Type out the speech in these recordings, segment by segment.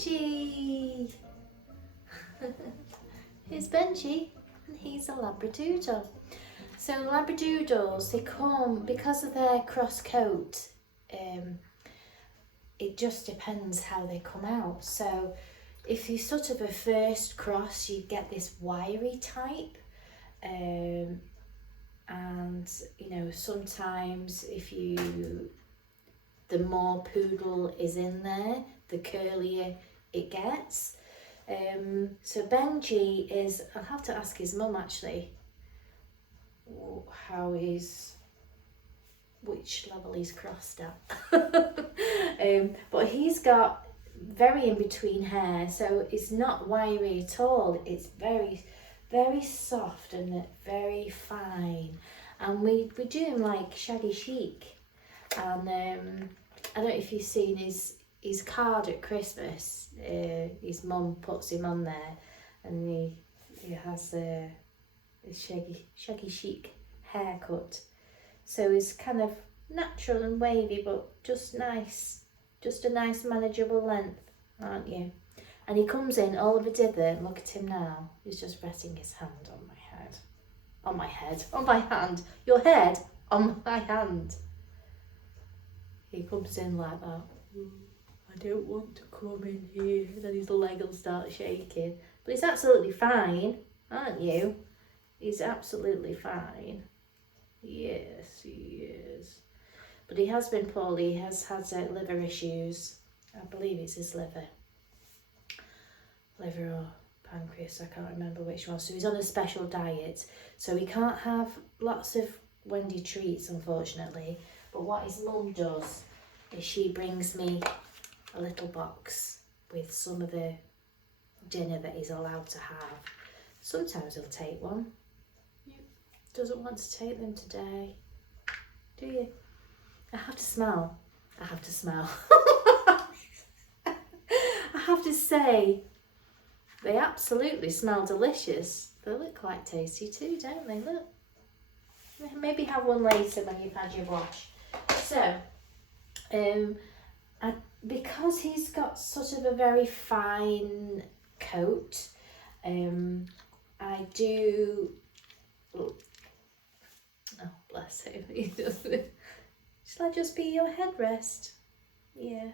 Benji! Here's Benji, and he's a Labradoodle. So Labradoodles, they come, because of their cross coat, it just depends how they come out. So if you sort of a first cross, you get this wiry type. And you know, sometimes the more poodle is in there, the curlier it gets. So Benji is, I'll have to ask his mum actually which level he's crossed at. But he's got very in between hair, so it's not wiry at all. It's very, very soft and very fine. And we do him like shaggy chic. And I don't know if you've seen his card at Christmas. His mum puts him on there, and he has a shaggy chic haircut. So he's kind of natural and wavy, but just nice, just a nice manageable length, aren't you? And he comes in all of a dither, and look at him now. He's just resting his hand on my head. On my head, on my hand. Your head on my hand. He comes in like that. I don't want to come in here. And then his leg will start shaking. But he's absolutely fine, aren't you? He's absolutely fine. Yes, he is. But he has been poorly. He has had liver issues. I believe it's his liver. Liver or pancreas, I can't remember which one. So he's on a special diet. So he can't have lots of Wendy treats, unfortunately. But what his mum does is she brings me a little box with some of the dinner that he's allowed to have. Sometimes he'll take one. Doesn't want to take them today, do you? I have to smell. I have to smell. I have to say, they absolutely smell delicious. They look quite tasty too, don't they? Look. Maybe have one later when you've had your wash. So, because he's got sort of a very fine coat, I do. Oh, bless him. Shall I just be your headrest? Yeah.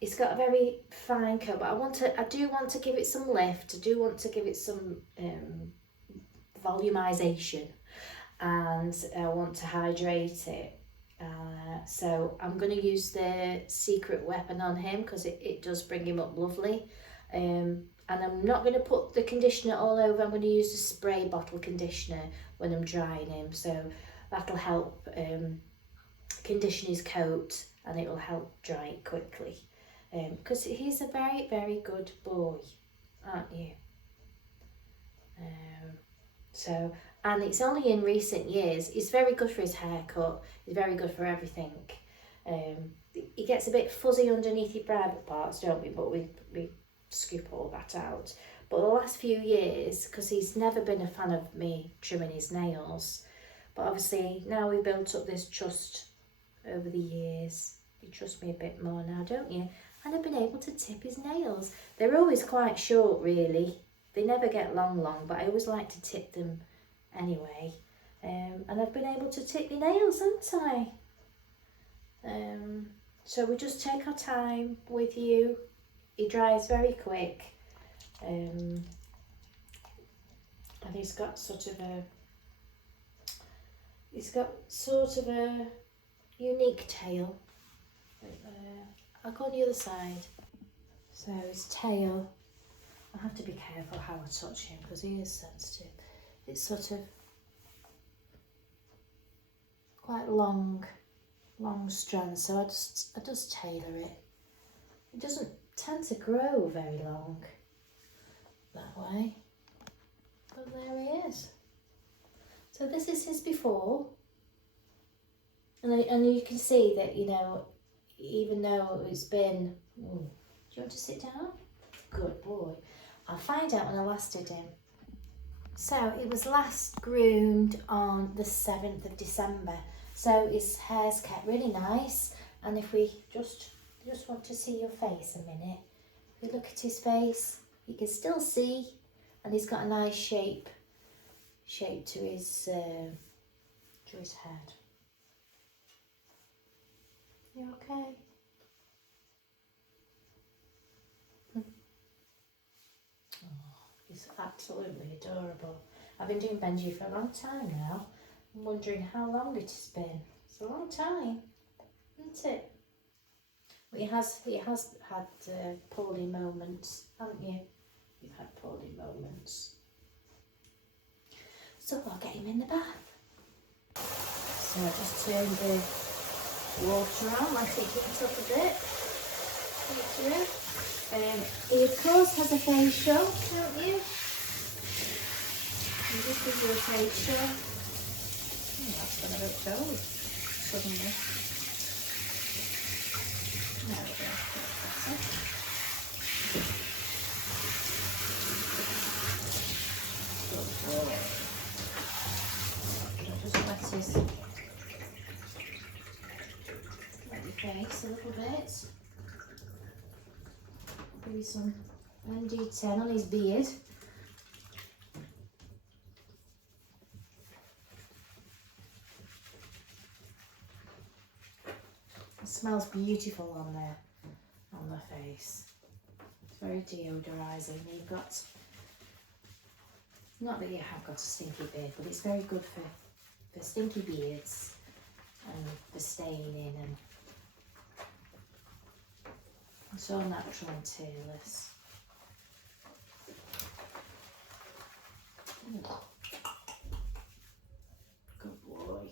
It's got a very fine coat, but I do want to give it some lift. I do want to give it some volumization, and I want to hydrate it. So I'm going to use the secret weapon on him because it does bring him up lovely. And I'm not going to put the conditioner all over. I'm going to use the spray bottle conditioner when I'm drying him. So that'll help condition his coat, and it will help dry it quickly. Because he's a very, very good boy, aren't you? And it's only in recent years. He's very good for his haircut. He's very good for everything. He gets a bit fuzzy underneath your private parts, don't we? But we scoop all that out. But the last few years, because he's never been a fan of me trimming his nails, but obviously now we've built up this trust over the years. You trust me a bit more now, don't you? And I've been able to tip his nails. They're always quite short, really. They never get long, but I always like to tip them anyway. And I've been able to tip your nails, haven't I? So we just take our time with you. He dries very quick. And he's got sort of a unique tail. I'll go on the other side. So his tail, I have to be careful how I touch him because he is sensitive. It's sort of quite long strands, so I just tailor it. It doesn't tend to grow very long that way, but there he is. So this is his before, and you can see that, you know, even though it's been, do you want to sit down? Good boy. I'll find out when I last did him. So it was last groomed on the 7th of December. So his hair's kept really nice. And if we just I just want to see your face a minute. If you look at his face, you can still see, and he's got a nice shape to his head. You okay? Oh, he's absolutely adorable. I've been doing Benji for a long time now. I'm wondering how long it has been. It's a long time, isn't it? But he has had poorly moments, haven't you? You've had poorly moments. So I'll get him in the bath. So I just turned the water on, let it heat up a bit. He of course has a facial, don't you? He just gives you a facial. Oh, that's gone a bit cold suddenly. There we go, that's better. Good boy. I'll just wet your face a little bit. Give you some WENDY10 on his beard. It smells beautiful on the face. It's very deodorising. You've got, not that you have got a stinky beard, but it's very good for stinky beards and for staining, and it's all natural and tearless. Good boy.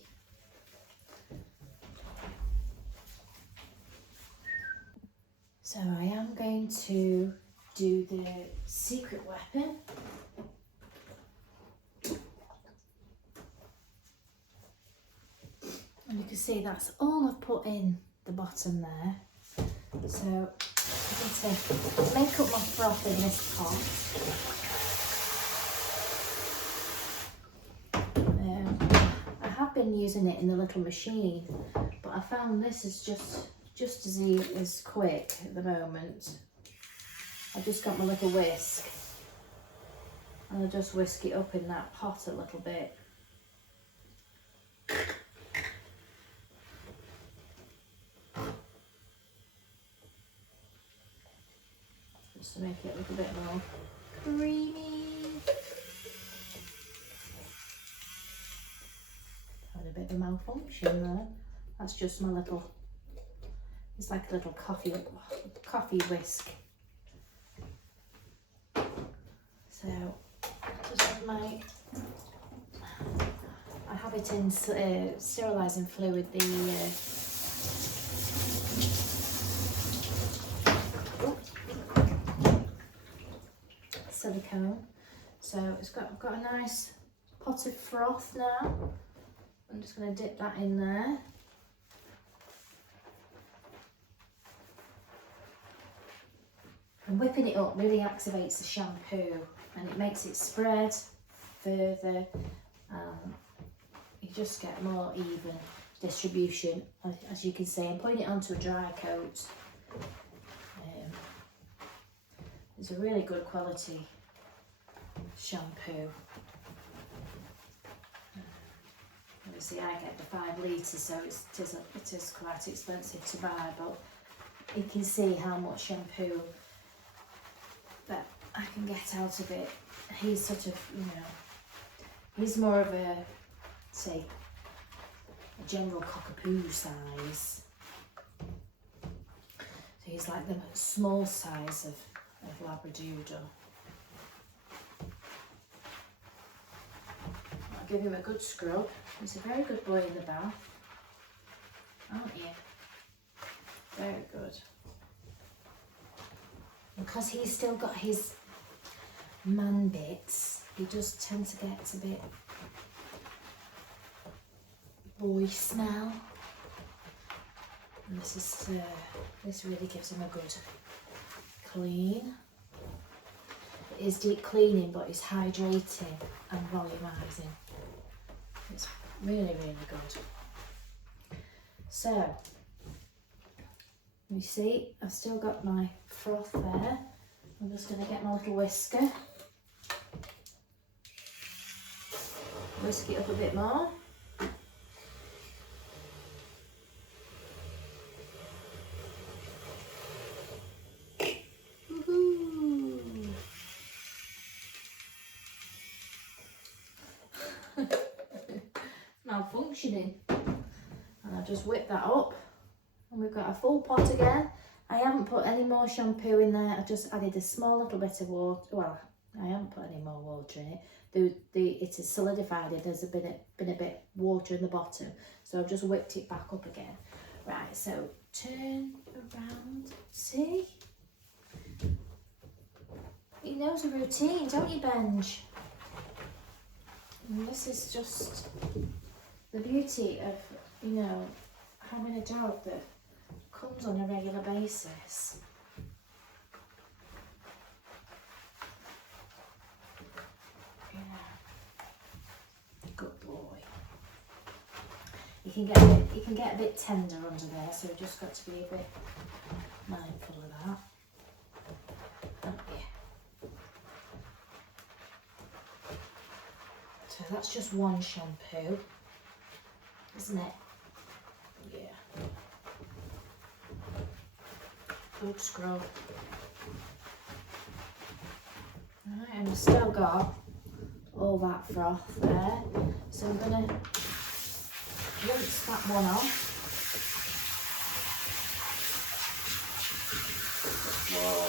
So I am going to do the secret weapon. And you can see that's all I've put in the bottom there. So I'm going to make up my froth in this pot. I have been using it in the little machine, but I found this is just as quick at the moment. I've just got my little whisk and I just whisk it up in that pot a little bit. Just to make it a little bit more creamy. Had a bit of a malfunction there. That's just my little, it's like a little coffee whisk. So just have I have it in sterilising fluid, silicone. So I've got a nice pot of froth now. I'm just going to dip that in there. And whipping it up really activates the shampoo and it makes it spread further. You just get more even distribution. As you can see, I'm putting it onto a dry coat. It's a really good quality shampoo. Obviously I get the 5 litres, so it is quite expensive to buy, but you can see how much shampoo that I can get out of it. He's sort of, he's more of a, say, a general cockapoo size. So he's like the small size of Labradoodle. I'll give him a good scrub. He's a very good boy in the bath, aren't you? Very good. Because he's still got his man bits, he does tend to get a bit boy smell. And this really gives him a good clean. It is deep cleaning, but it's hydrating and volumizing. It's really, really good. So You see, I've still got my froth there. I'm just going to get my little whisker. Whisk it up a bit more. Malfunctioning. And I'll just whip that up. And we've got a full pot again. I haven't put any more shampoo in there. I just added a small little bit of water. Well, I haven't put any more water in it. It is solidified. There's been a bit water in the bottom. So I've just whipped it back up again. Right, so turn around. See? He knows a routine, don't you, Benj? And this is just the beauty of, you know, having a dog that comes on a regular basis. Yeah. Good boy. You can get a bit tender under there, so you've just got to be a bit mindful of that. Oh yeah. So that's just one shampoo, isn't it? Yeah. Good scrub. Alright, and I've still got all that froth there. So I'm going to rinse that one off. Whoa.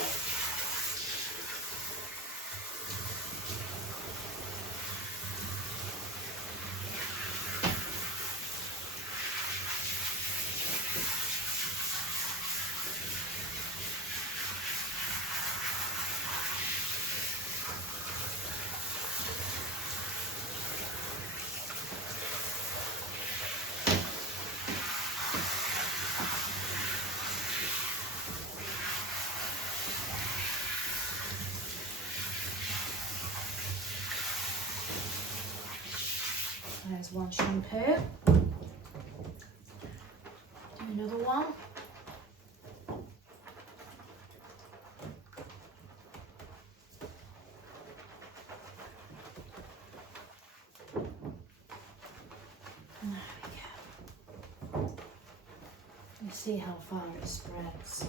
There's one shampoo. Do another one. There we go. You see how far it spreads.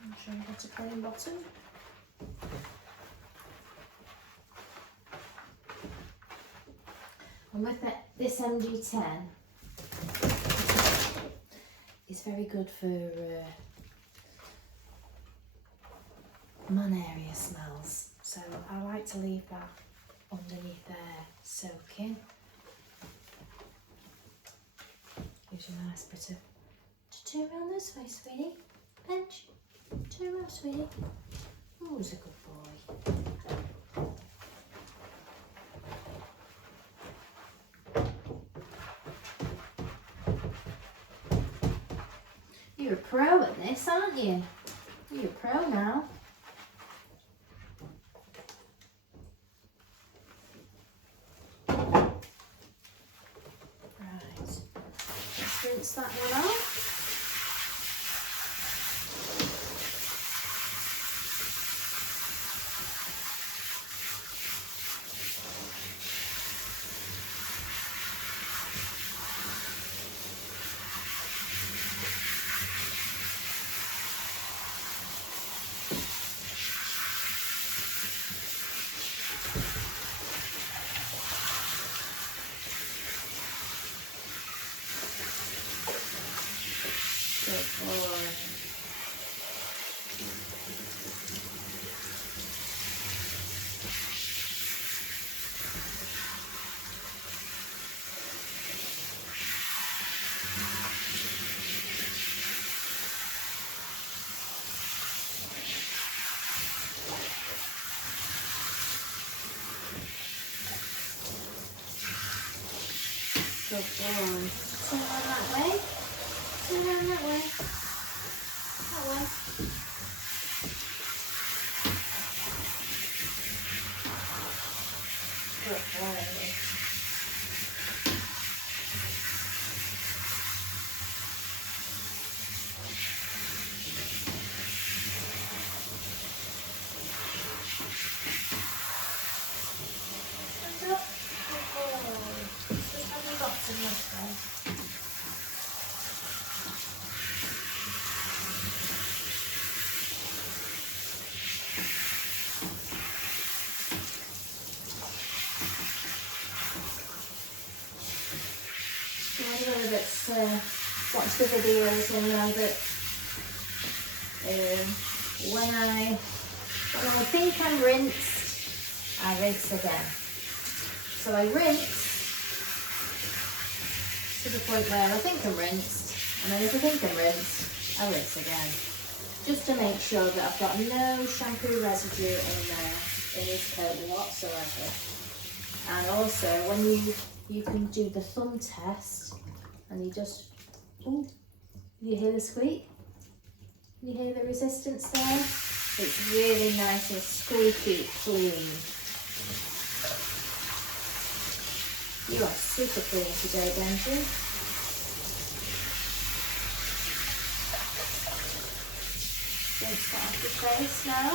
I'm sure you got a clean bottom. And with this MG10, it's very good for man area smells. So I like to leave that underneath there soaking. Gives you a nice bit of... Turn around this way, sweetie. Bench. Turn around, sweetie. Oh, he's a good boy. You're a pro at this, aren't you? You're a pro now. Right. Let's rinse that one off. Good boy. Good boy. Turn around that way. Turn around that way. That way. watch the videos will know that when I think I'm rinsed, I rinse again. So I rinse to the point where I think I'm rinsed, and then if I think I'm rinsed, I rinse again. Just to make sure that I've got no shampoo residue in there, in his coat whatsoever. And also, when you can do the thumb test, and you just, ooh, you hear the squeak? You hear the resistance there? It's really nice and squeaky clean. You are super clean today, Benji. Rinse that off your face now.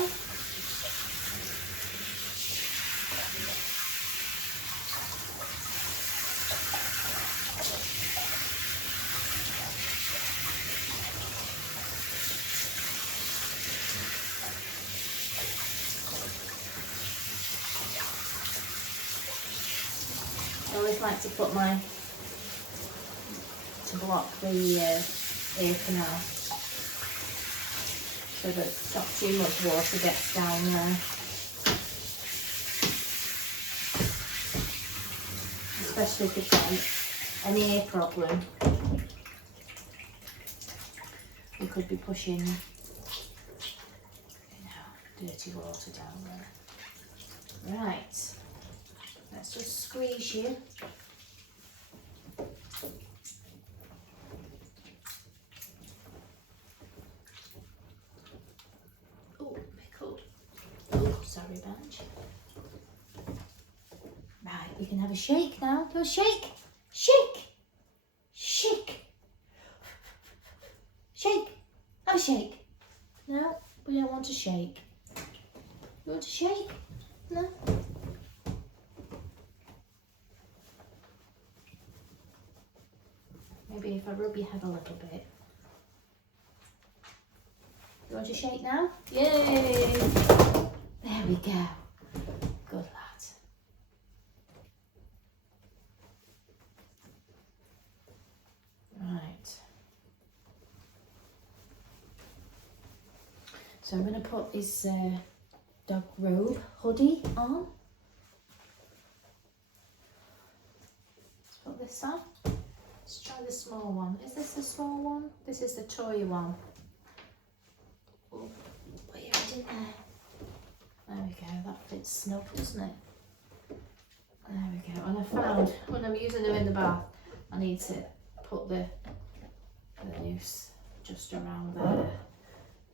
I always like to put to block the ear canal, so that not too much water gets down there. Especially if you've got an ear problem. You could be pushing, dirty water down there. Right. Let's just squeeze you. Oh, pickled. Oh, sorry, Benj. Right, you can have a shake now. Do a shake. Shake. Shake. Shake. Have a shake. No, we don't want to shake. You want to shake? No. Maybe if I rub your head a little bit. You want to shake now? Yay! There we go. Good lad. Right. So I'm going to put his dog robe hoodie on. Let's put this on. Let's try the small one. Is this the small one? This is the toy one. Oh, put your head in there. There we go. That fits snug, doesn't it? There we go. And I found when I'm using them in the bath, I need to put the noose just around there,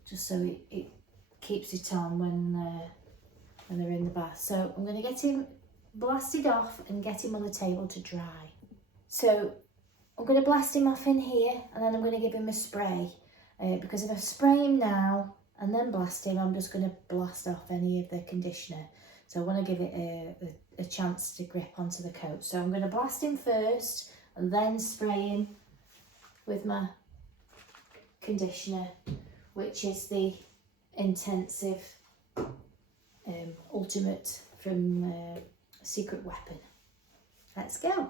just so it keeps it on when they're in the bath. So I'm going to get him blasted off and get him on the table to dry. So I'm going to blast him off in here, and then I'm going to give him a spray, because if I spray him now and then blast him, I'm just going to blast off any of the conditioner. So I want to give it a chance to grip onto the coat. So I'm going to blast him first and then spray him with my conditioner, which is the intensive ultimate from Secret Weapon. Let's go.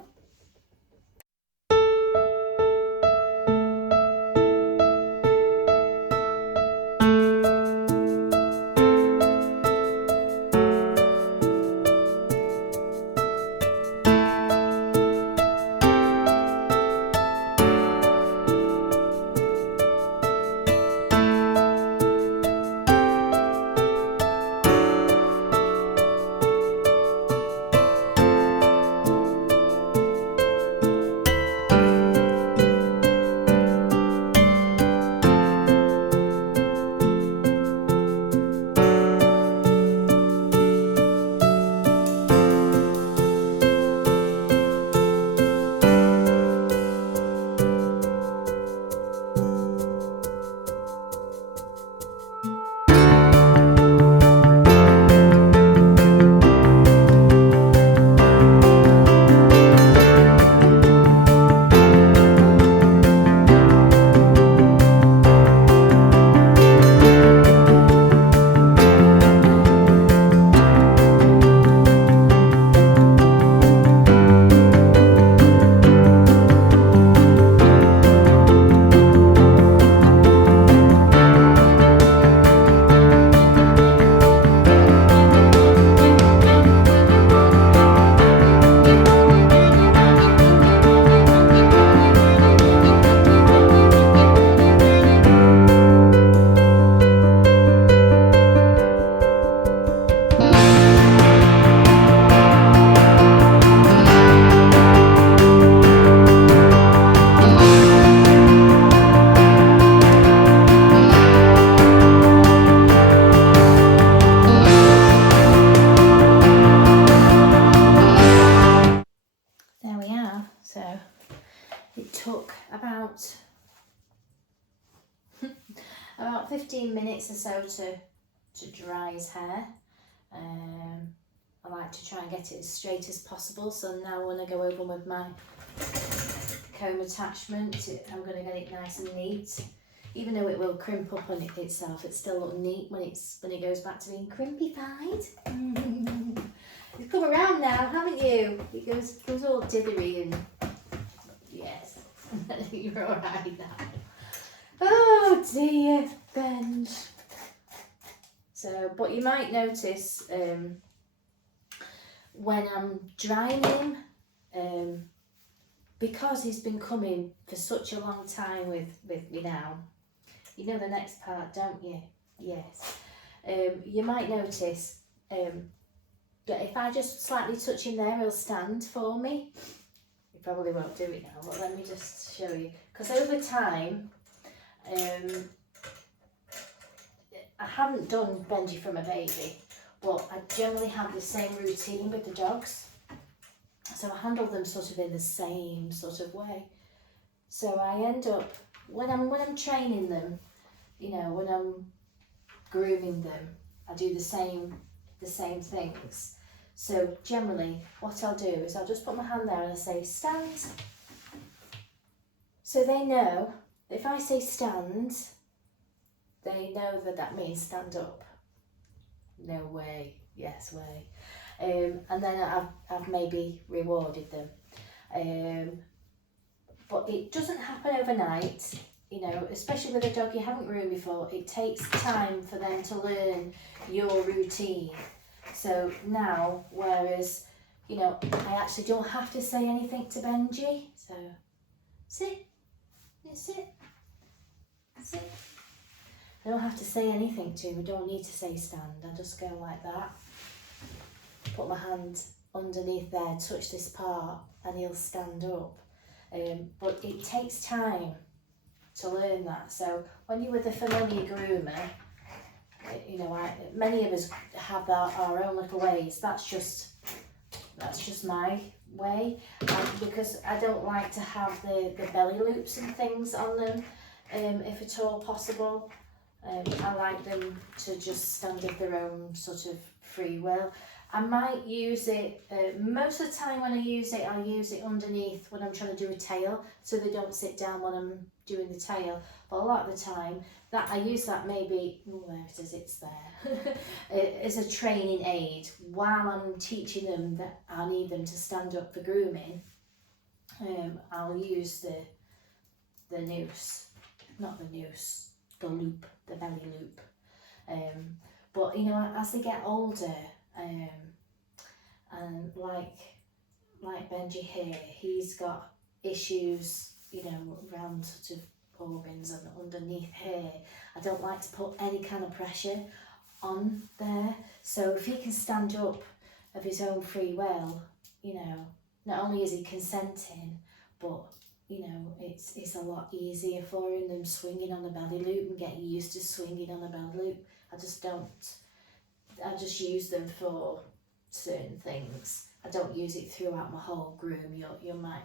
15 minutes or so to dry his hair. I like to try and get it as straight as possible. So now when I go over with my comb attachment, I'm going to get it nice and neat. Even though it will crimp up on itself, it still look neat when it goes back to being crimpified. You've come around now, haven't you? It goes all dithery and yes, you're all right now. Oh dear, Benj. So, but you might notice when I'm drying him, because he's been coming for such a long time with me now. You know the next part, don't you? Yes. You might notice that if I just slightly touch him there, he'll stand for me. You probably won't do it now, but let me just show you. Because over time, I haven't done Benji from a baby, but I generally have the same routine with the dogs. So I handle them sort of in the same sort of way. So I end up, when I'm training them, you know, when I'm grooming them, I do the same things. So generally what I'll do is I'll just put my hand there and I'll say stand. So they know, if I say stand, they know that means stand up. No way, yes way. And then I've maybe rewarded them. But it doesn't happen overnight, you know, especially with a dog you haven't groomed before. It takes time for them to learn your routine. So now, whereas, you know, I actually don't have to say anything to Benji. So, sit, sit, sit. I don't have to say anything to him. I don't need to say stand. I just go like that. Put my hand underneath there, touch this part, and he'll stand up. But it takes time to learn that. So when you're with a familiar groomer, you know, many of us have our own little ways. That's just my way, because I don't like to have the belly loops and things on them, if at all possible. I like them to just stand of their own sort of free will. I might use it, most of the time when I use it, I'll use it underneath when I'm trying to do a tail, so they don't sit down when I'm doing the tail. But a lot of the time, that I use that maybe, where it is, it's there, as a training aid while I'm teaching them that I need them to stand up for grooming. I'll use the noose, not the noose, the loop, the belly loop. But you know, as they get older, and like Benji here, he's got issues, you know, around sort of organs and underneath here. I don't like to put any kind of pressure on there. So if he can stand up of his own free will, you know, not only is he consenting, but you know, it's a lot easier for him than swinging on a belly loop and getting used to swinging on a belly loop. I just use them for certain things. I don't use it throughout my whole groom. You might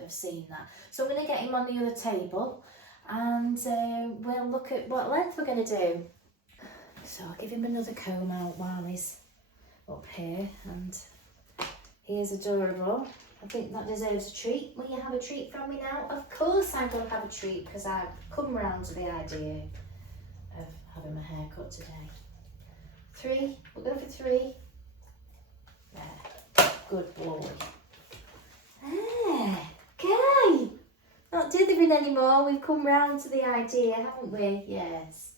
have seen that. So I'm going to get him on the other table, and we'll look at what length we're going to do. So I'll give him another comb out while he's up here, and he is adorable. I think that deserves a treat. Will you have a treat from me now? Of course I'm going to have a treat, because I've come round to the idea of having my hair cut today. 3, we'll go for 3. There, good boy. There, okay. Not dithering anymore, we've come round to the idea, haven't we? Yes.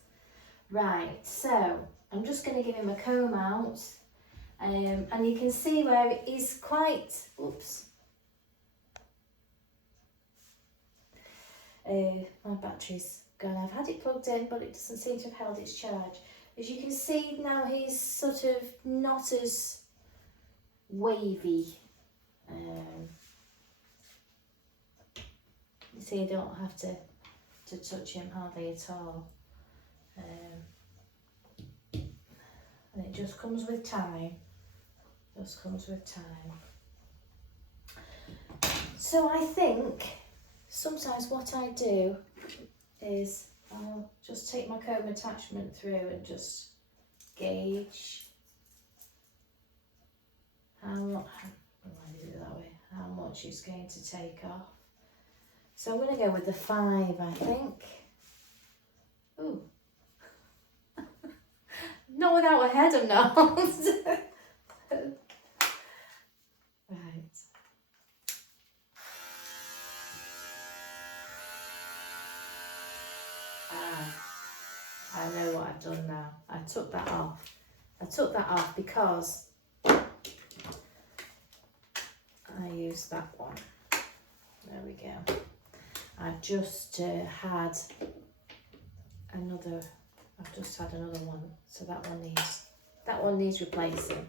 Right, so I'm just going to give him a comb out, and you can see where it is quite, oops. My battery's gone. I've had it plugged in, but it doesn't seem to have held its charge. As you can see now, he's sort of not as wavy. You see, I don't have to touch him hardly at all. And it just comes with time. Just comes with time. So I think sometimes what I do is I'll just take my comb attachment through and just gauge how much, how much it's going to take off. So I'm going to go with the 5, I think. Ooh. Not without a head, I'm not. Right. I know what I've done now. I took that off. I took that off because I used that one. There we go. I've just had another. I've just had another one, so that one needs replacing.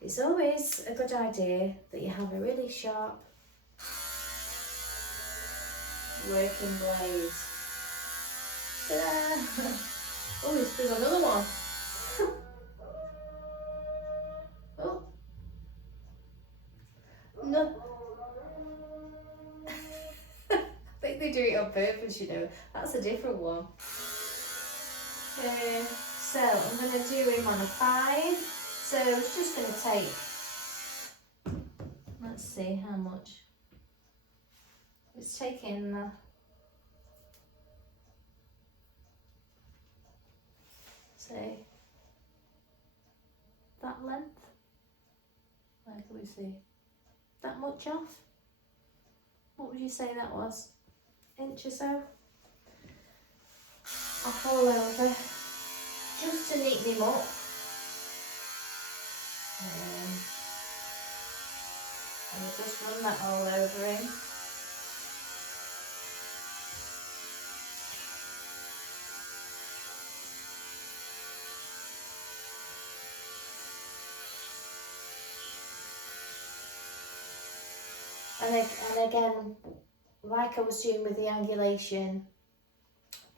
It's always a good idea that you have a really sharp working blade. Ta-da! Oh, there's another one. Oh. No. I think they do it on purpose, you know. That's a different one. So I'm going to do him on a 5. So it's just going to take, let's see how much. It's taking say that length. Where can we see? That much off? What would you say that was? Inch or so? Off all over. Just to neat them up. And we'll just run that all over him. And again, like I was doing with the angulation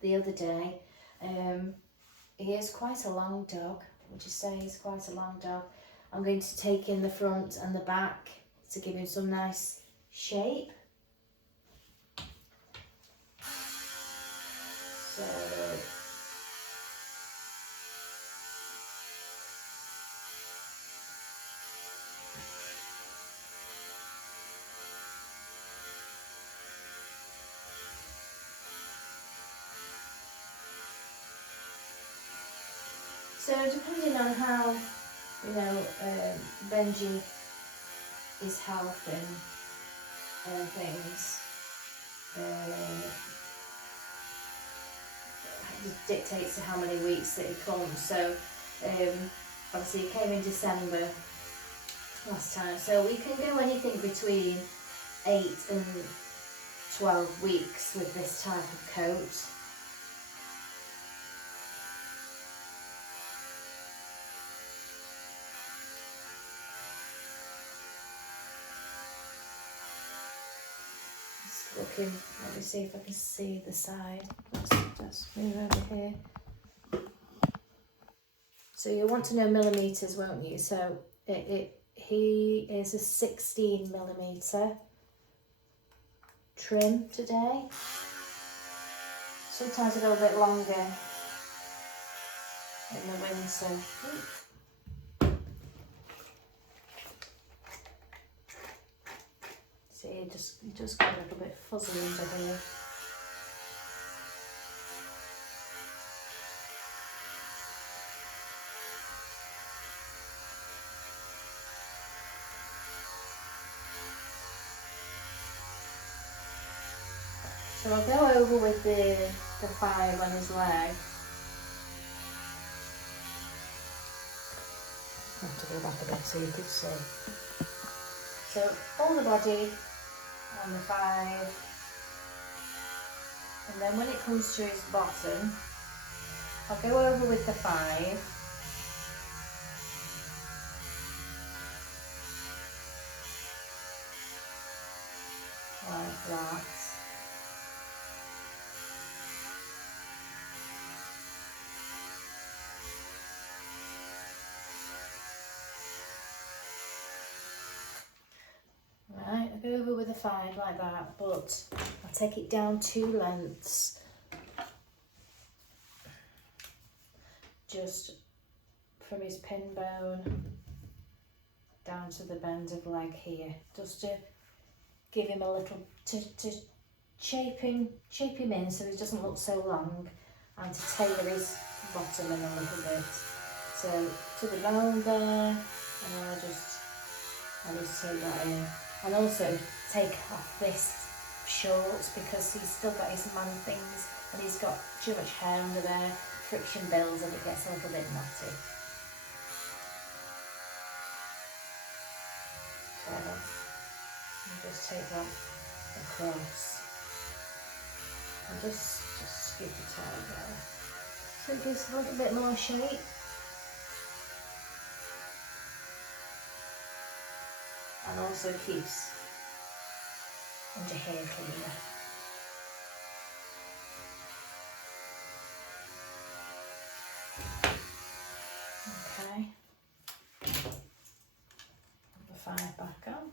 the other day, he is quite a long dog. Would you say he's quite a long dog? I'm going to take in the front and the back to give him some nice shape. So depending on how, you know, Benji is health and things, it dictates to how many weeks that he comes. So obviously he came in December last time, so we can go anything between 8 and 12 weeks with this type of coat. Looking, let me see if I can see the side. Let's just move over here. So you'll want to know millimetres, won't you? So he is a 16mm trim today. Sometimes a little bit longer in the winter. See, it just got a little bit fuzzy under here. So I'll go over with the 5 on his leg. I have to go back a bit so you can see. So all the body on the 5, and then when it comes to his bottom, I'll go over with the 5. Like that. Right, I'll go over with a 5 like that, but I I'll take it down 2 lengths, just from his pin bone down to the bend of leg here, just to give him a little, to shape him in so he doesn't look so long, and to tailor his bottom in a little bit. So to the bone there, and then I'll just take that in, and also take off this shorts because he's still got his man things and he's got too much hair under there, friction builds and it gets a little bit knotty. So I'll just take that across and just skip it out there. So it gives a little bit more shape. And also keeps under hair cleaner. Okay. Put the 5 back on.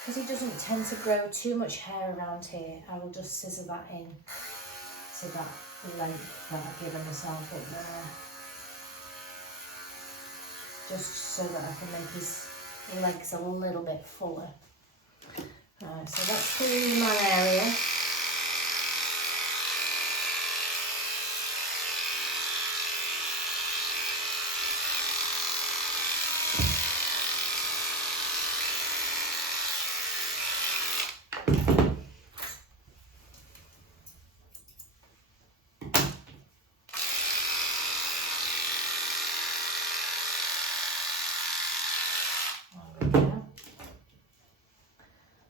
Because he doesn't tend to grow too much hair around here, I will just scissor that in to that length that I've given myself up there. Just so that I can make his legs a little bit fuller. Right, so that's the man area.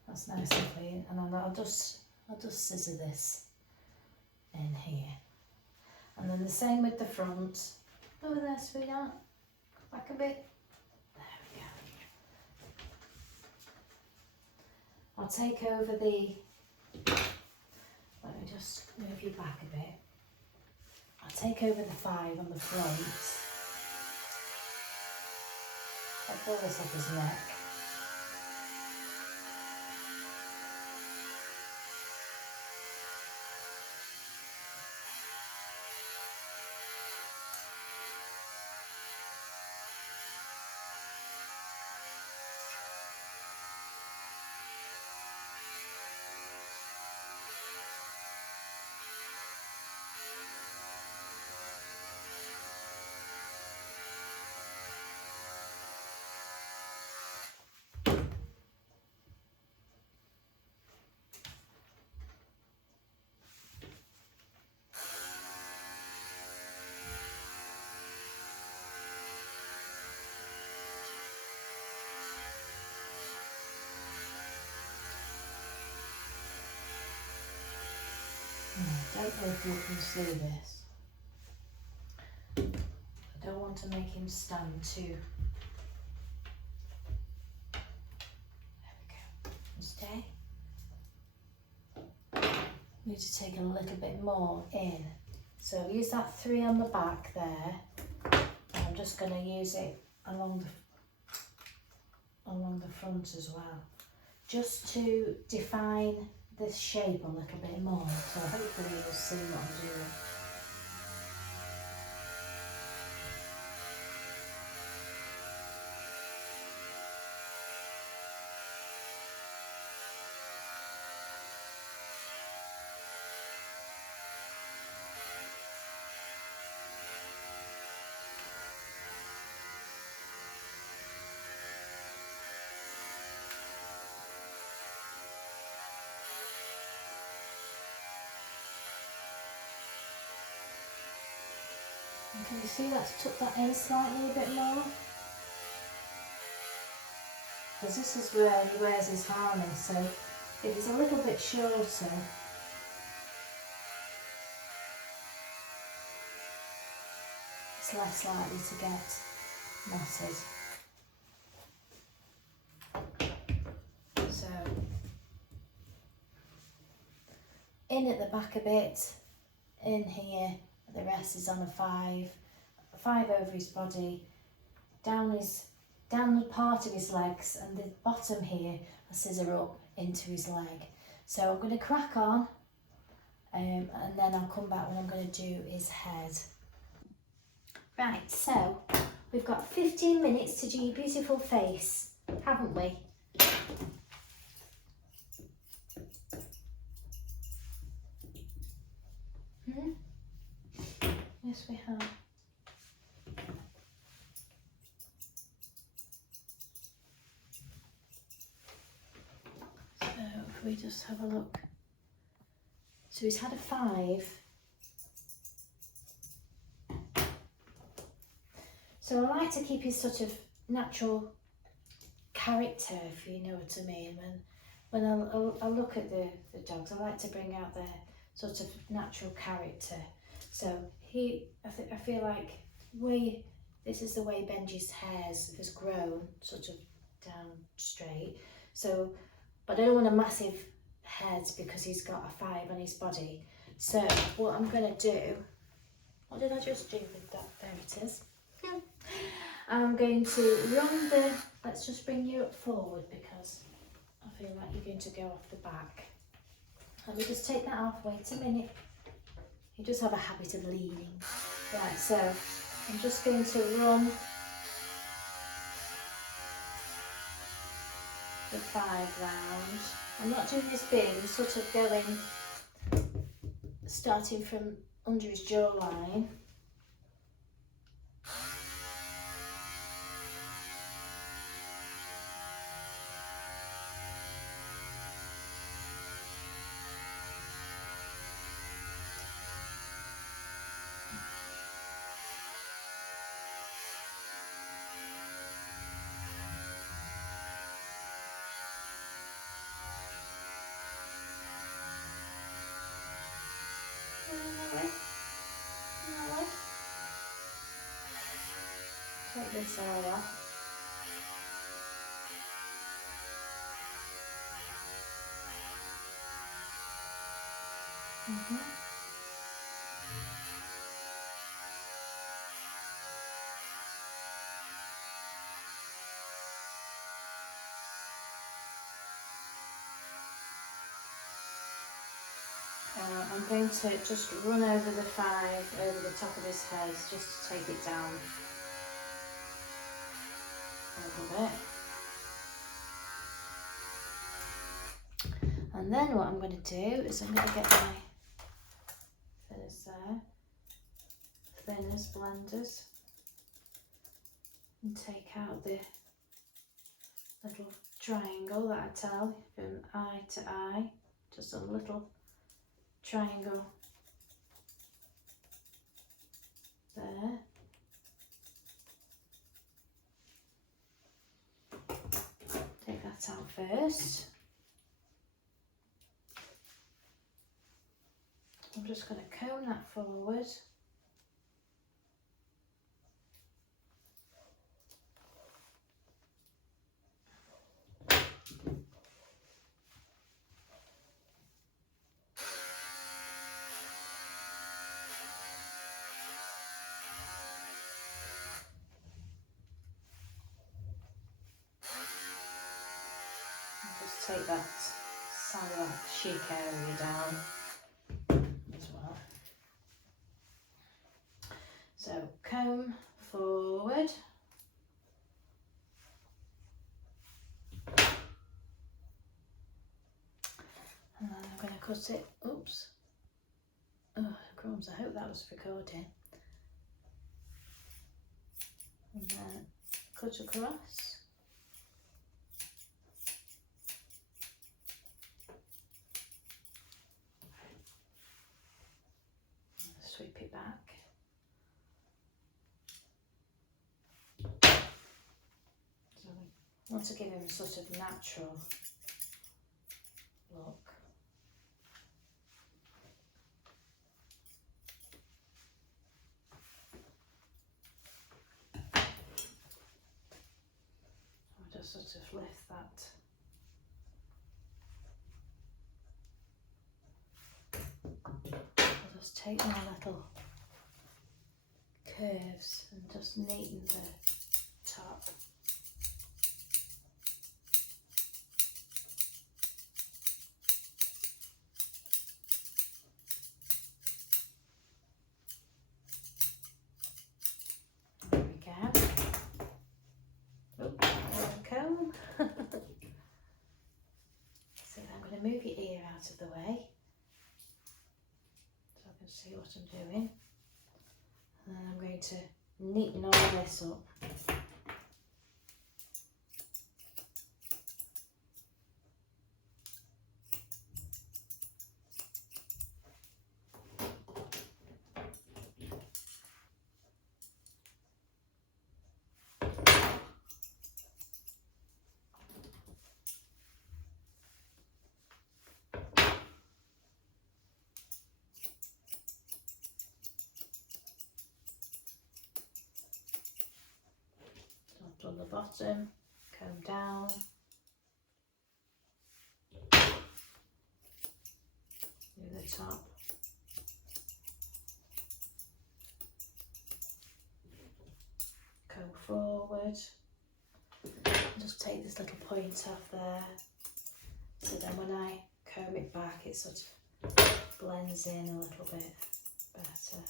That's nice and clean, and then I'll just scissor this in here, and then the same with the front. Over there, sweetheart. Back a bit. There we go. I'll take over the. Let me just move you back a bit. I'll take over the 5 on the front. I'll pull this up his neck. I don't know if you can see this. I don't want to make him stand too. There we go. And stay. Need to take a little bit more in. So use that 3 on the back there. And I'm just going to use it along the front as well, just to define this shape a little bit more, so hopefully you'll see what I'm doing. And can you see that's tucked that in slightly a bit more? Because this is where he wears his harness, so if it's a little bit shorter, it's less likely to get knotted. So, in at the back a bit, in here, the rest is on a 5 over his body, down down the part of his legs, and the bottom here I scissor up into his leg. So I'm going to crack on, and then I'll come back when I'm going to do his head. Right, so we've got 15 minutes to do your beautiful face, haven't we? Yes, we have. So if we just have a look. So he's had a 5. So I like to keep his sort of natural character, if you know what I mean. When I look at the dogs, I like to bring out their sort of natural character. So I feel like this is the way Benji's hair has grown, sort of down straight. So, but I don't want a massive head because he's got a 5 on his body. So what I'm going to do, what did I just do with that? There it is. I'm going to run let's just bring you up forward because I feel like you're going to go off the back. Let me just take that off, wait a minute. You just have a habit of leaning. Right, so I'm just going to run the 5 round. I'm not doing this big, I'm sort of going, starting from under his jawline. Take this area off. I'm going to just run over the 5 over the top of his head just to take it down a little bit. And then what I'm going to do is I'm going to get my thinners there, thinners, blenders, and take out the little triangle that I tell from eye to eye, just a little triangle there. Take that out first. I'm just going to comb that forward. Just take that side of that cheek area down as well. So comb forward. And then I'm going to cut it. Oops. Oh, crumbs, I hope that was recording. And then cut across. Sweep it back. So I want to give him a sort of natural look. I'll just sort of lift that. Just take my little curves and just neaten the top. going to move your ear out of the way so I can see what I'm doing. And then I'm going to neaten all this up. On the bottom, comb down, do the top, comb forward, just take this little point off there, so then when I comb it back it sort of blends in a little bit better.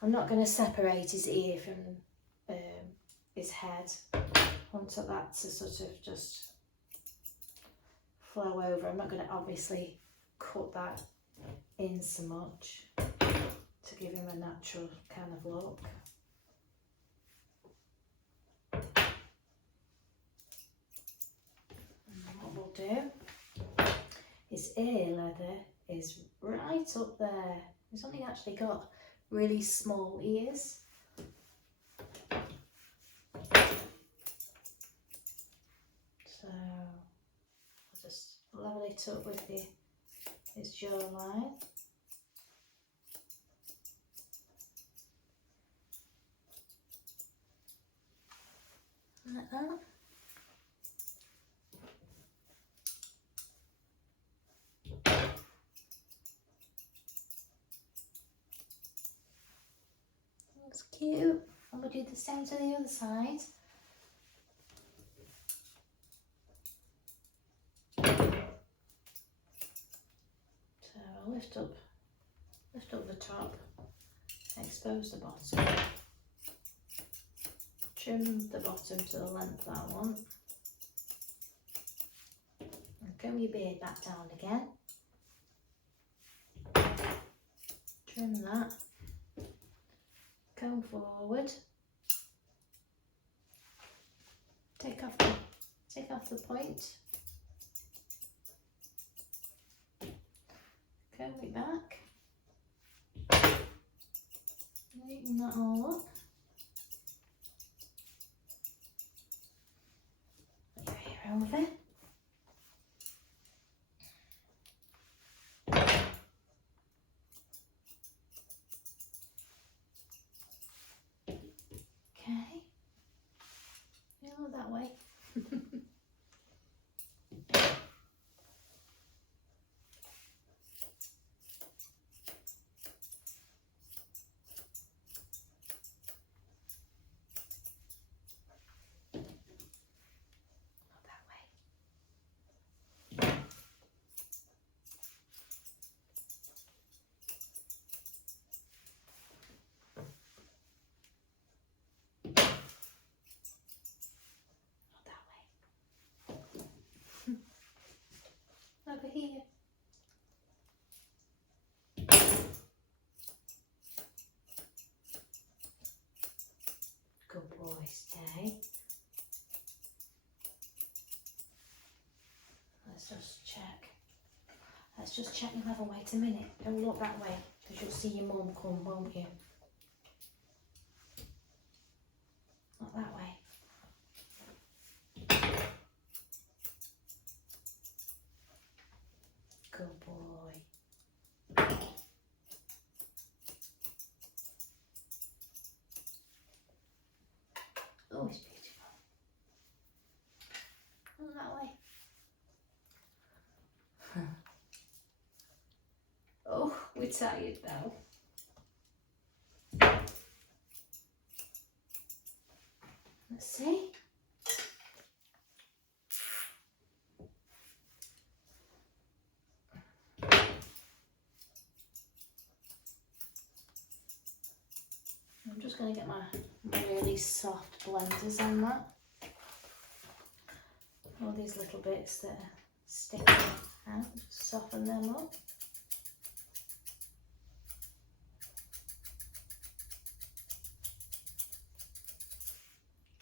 I'm not going to separate his ear from his head. I want that to sort of just flow over. I'm not going to obviously cut that in so much to give him a natural kind of look. And what we'll do, his ear leather is right up there. He's only actually got really small ears. So I'll just level it up with his jawline. Like that. Looks cute. And we'll do the same to the other side. So I'll lift up the top, expose the bottom, trim the bottom to the length that I want, and comb your beard back down again. Trim that. Comb forward, take off the point, comb it back, neaten that all up. Put your hair over. Okay, you look that way. Over here. Good boy, stay. Let's just check. Let's just check the level. Wait a minute. Don't look that way because you'll see your mum come, won't you? Not that way. Good boy. Oh, it's beautiful. Not that way. Oh, we're tired now. Let's see. I'm just going to get my really soft blenders on that. All these little bits that are sticking out, just soften them up.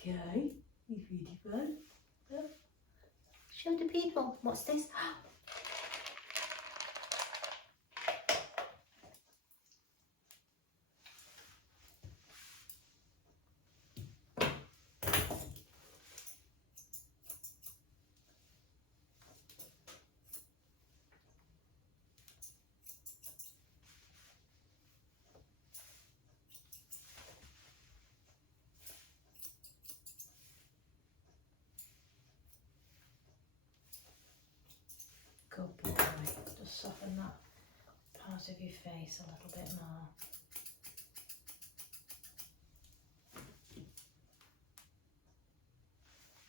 Okay, beautiful. Show the people, what's this? Good boy. Just soften that part of your face a little bit more.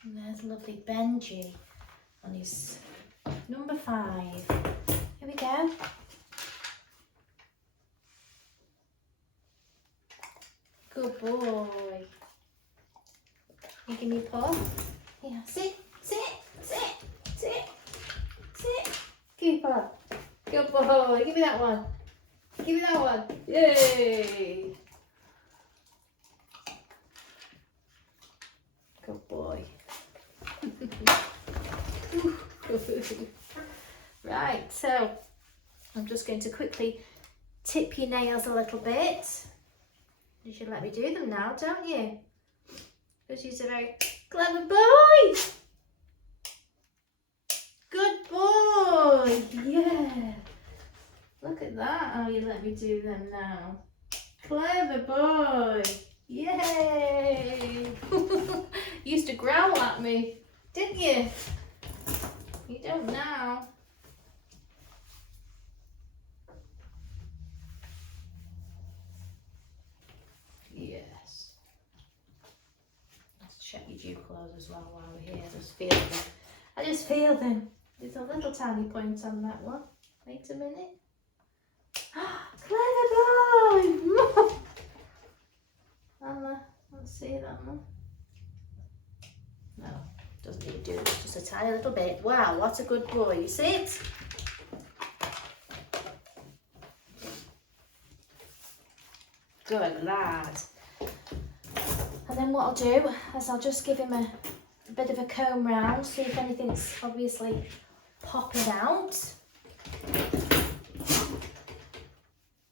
And there's lovely Benji on his number 5. Here we go. Good boy. You give me a paw. Yeah, sit, sit, sit, sit, sit. Give me a paw. Good boy. Give me that one. Give me that one. Yay. Good boy. Right, so I'm just going to quickly tip your nails a little bit. You should let me do them now, don't you? Because you're a very clever boy. Good boy. Yeah. Look at that, how you let me do them now. Clever boy. Yay. You used to growl at me, didn't you? You don't now. Yes. Let's check your dew clothes as well while we're here. I just feel them. I just feel them. There's a little tiny point on that one. Wait a minute. Clever boy! Anna, let's see that one. No, doesn't need to do it, just a tiny little bit. Wow, what a good boy. You see it? Good lad. And then what I'll do is I'll just give him a bit of a comb round, see if anything's obviously popping out.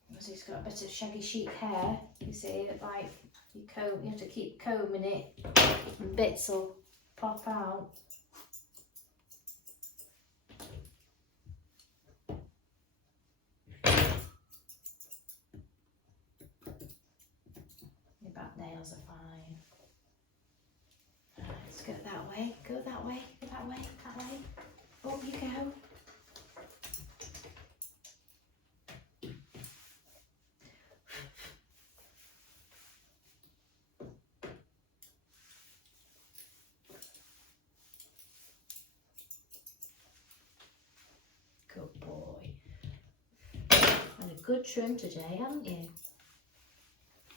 Because he's got a bit of shaggy chic hair, you see, like you comb, you have to keep combing it and bits will pop out. Your back nails are fine. Let's go that way, go that way, go that way, that way. Up you go. Good boy. And a good trim today, haven't you?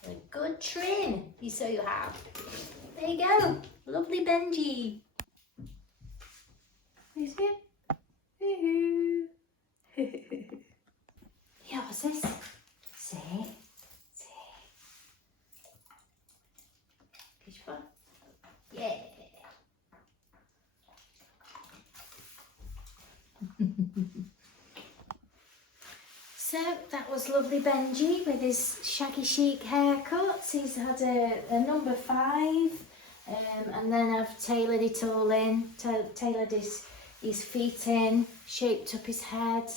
A good trim, so you have. There you go, lovely Benji. You see it? Yeah, what's this? See? Kiss your butt. Yeah. So that was lovely Benji with his shaggy chic haircuts. He's had a number 5, and then I've tailored it all in, tailored his feet in, shaped up his head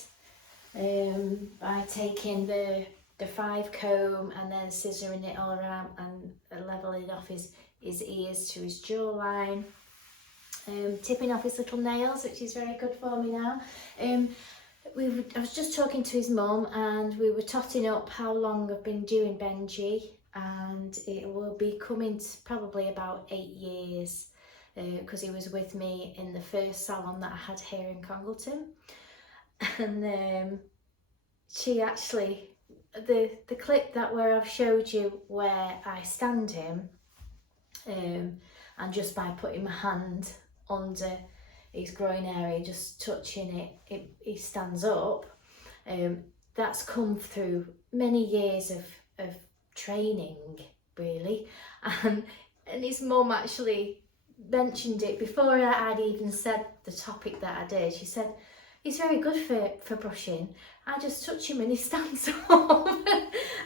by taking the 5 comb and then scissoring it all around and leveling off his ears to his jawline, tipping off his little nails, which is very good for me now. I was just talking to his mum and we were totting up how long I've been doing Benji, and it will be coming to probably about 8 years, because he was with me in the first salon that I had here in Congleton. And she actually the clip that where I've showed you where I stand him, and just by putting my hand under his groin area, just touching it, he stands up. That's come through many years of training, really, and his mum actually mentioned it before I'd even said the topic that I did. She said, he's very good for brushing. I just touch him and he stands up.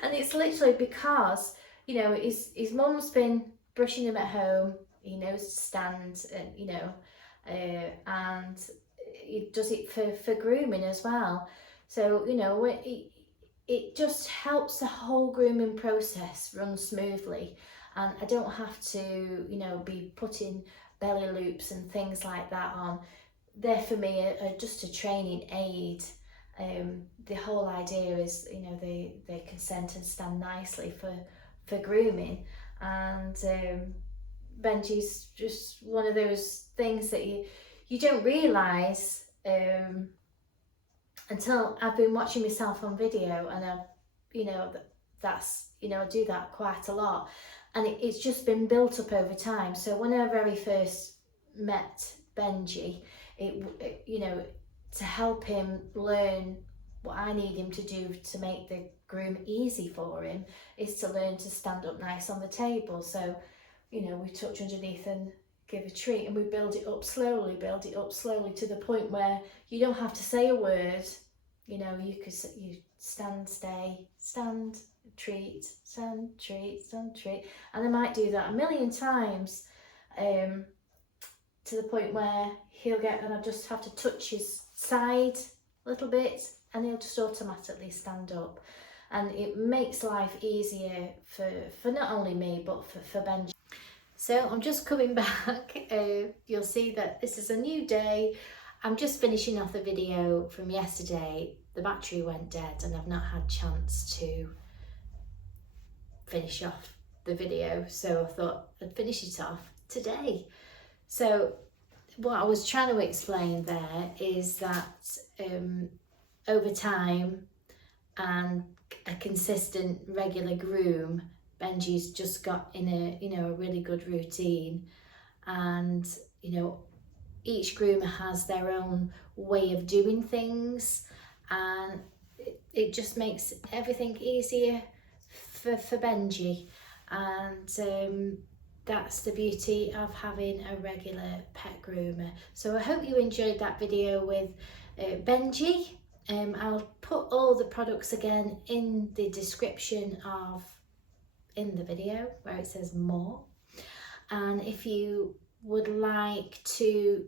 And it's literally because, you know, his mum's been brushing him at home. He knows to stand, and you know, and he does it for grooming as well. So, you know, it just helps the whole grooming process run smoothly. And I don't have to, you know, be putting belly loops and things like that on. They're for me are just a training aid. The whole idea is, you know, they consent and stand nicely for grooming. And Benji's just one of those things that you don't realise until I've been watching myself on video, and you know, that's, you know, I do that quite a lot, and it's just been built up over time. So when I very first met Benji, it you know, to help him learn what I need him to do to make the groom easy for him is to learn to stand up nice on the table. So, you know, we touch underneath and give a treat, and we build it up slowly to the point where you don't have to say a word. You know, you stand, stay, stand, treat, stand, treat, stand, treat, and I might do that a million times, to the point where he'll get, and I just have to touch his side a little bit, and he'll just automatically stand up, and it makes life easier for not only me but for Benji. So I'm just coming back. You'll see that this is a new day. I'm just finishing off the video from yesterday. The battery went dead and I've not had chance to finish off the video, so I thought I'd finish it off today. So what I was trying to explain there is that over time and a consistent regular groom, Benji's just got in a, you know, a really good routine. And, you know, each groomer has their own way of doing things, and it just makes everything easier for Benji. And that's the beauty of having a regular pet groomer. So I hope you enjoyed that video with Benji. I'll put all the products again in the description in the video where it says more. And if you would like to,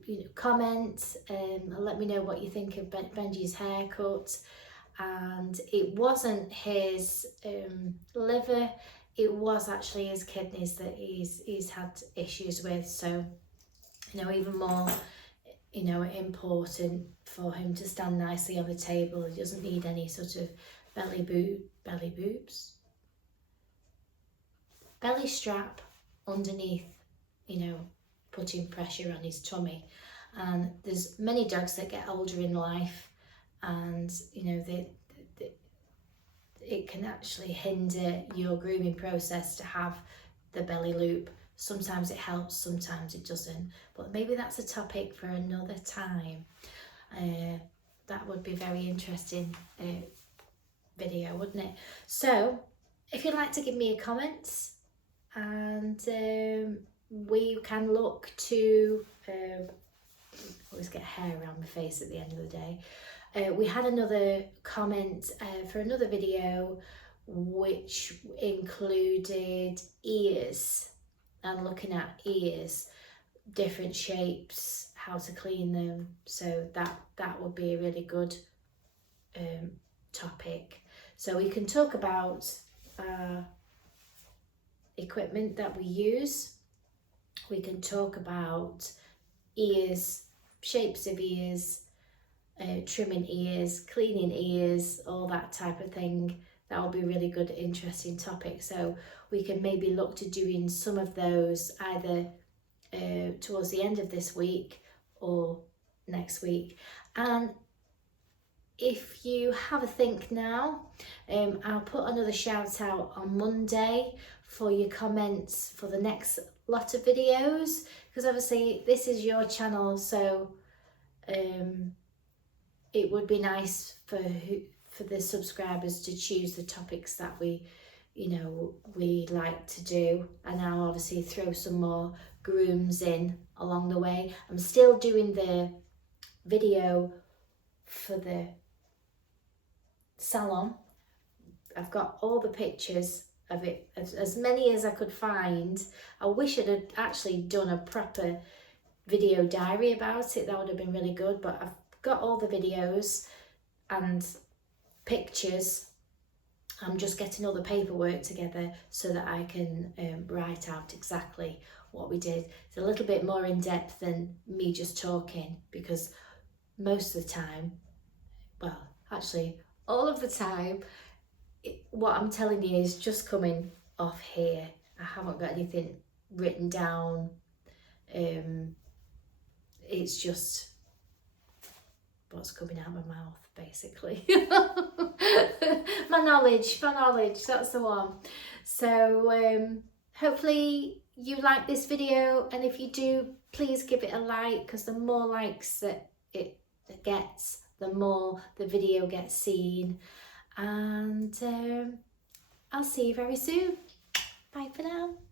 you know, comment and let me know what you think of Benji's haircut. And it wasn't his liver, it was actually his kidneys that he's had issues with. So, you know, even more, you know, important for him to stand nicely on the table. He doesn't need any sort of belly strap underneath, you know, putting pressure on his tummy. And there's many dogs that get older in life, and you know, it can actually hinder your grooming process to have the belly loop. Sometimes it helps, sometimes it doesn't, but maybe that's a topic for another time. That would be very interesting video, wouldn't it? So if you'd like to give me a comment, and we can look to always get hair around my face at the end of the day. We had another comment for another video which included ears, and looking at ears, different shapes, how to clean them. So that would be a really good topic. So we can talk about equipment that we use. We can talk about ears, shapes of ears, trimming ears, cleaning ears, all that type of thing. That will be a really good, interesting topic. So we can maybe look to doing some of those either towards the end of this week or next week. And if you have a think now, I'll put another shout out on Monday for your comments for the next lot of videos, because obviously this is your channel, so it would be nice for the subscribers to choose the topics that we like to do, and I'll obviously throw some more grooms in along the way. I'm still doing the video for the salon. I've got all the pictures of it, as many as I could find. I wish I'd had actually done a proper video diary about it. That would have been really good, but I've got all the videos and pictures. I'm just getting all the paperwork together so that I can write out exactly what we did. It's a little bit more in depth than me just talking, because most of the time, well, actually all of the time, what I'm telling you is just coming off here. I haven't got anything written down. It's just what's coming out of my mouth, basically. my knowledge, that's the one. So hopefully you like this video, and if you do, please give it a like, because the more likes that it gets, the more the video gets seen. And I'll see you very soon. Bye for now.